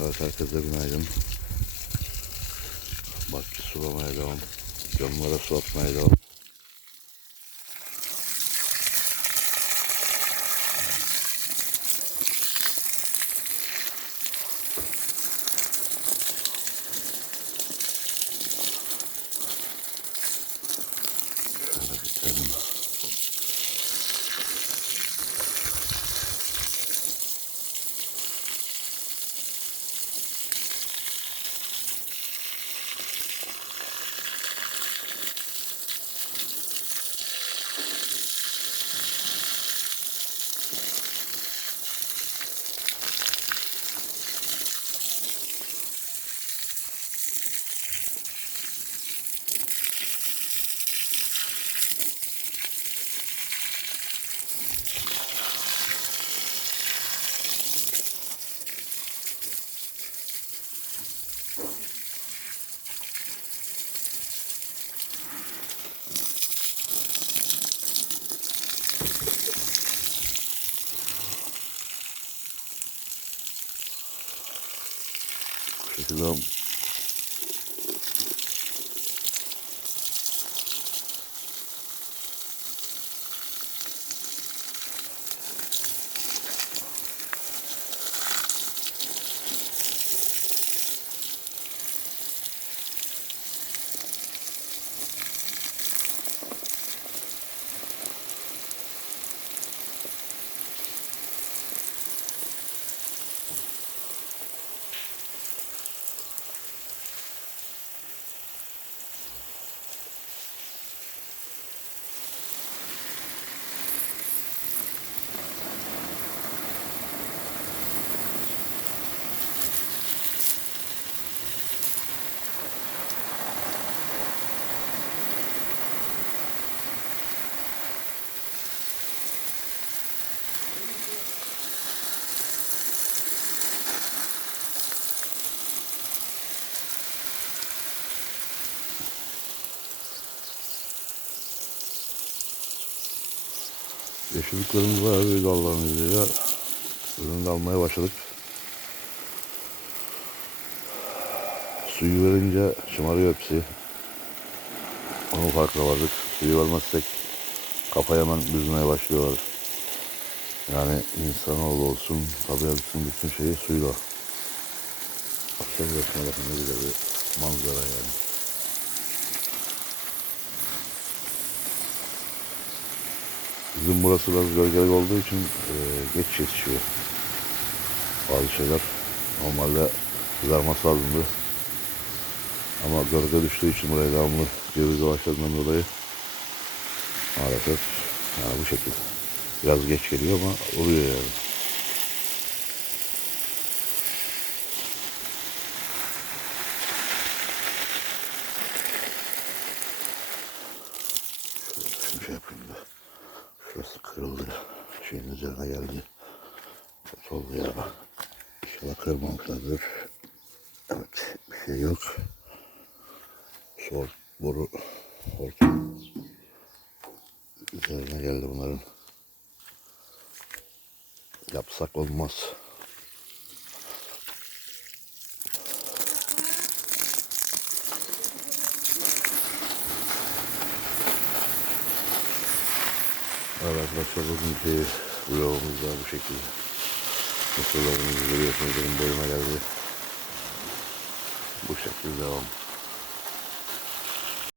Evet herkese günaydın. Bahçe sulamaya devam. Camlara su atmaya devam. Bu yeşilliklerimiz var büyük Allah'ın izniyle. Ürünü de almaya başladık. Suyu verince şımarıyor hepsi. Onun farkına vardık. Suyu vermezsek kafa hemen büzmeye başlıyorlar. Yani insanoğlu olsun, tabiatın bütün şeyi suyla. Akşam resmine bakın ne güzel bir manzara yani. Bizim burası biraz gölgelik olduğu için e, geç yetişiyor. Bazı şeyler normalde kızarması lazımdı. Ama gölge düştüğü için buraya devamlı cevize başladığından dolayı maalesef yani bu şekilde. Biraz geç geliyor ama oluyor yani. Şeyin üzerine geldi. Oldu ya. İnşallah kırmamışlardır. Evet. Bir şey yok. Sol boru hortum üzerine geldi bunların. Yapsak olmaz. Evet arkadaşlar bugünkü vlogumuz da bu şekilde. Mısırlarımızı görüyorsunuz benim boyuma geldi. Bu şekilde devam.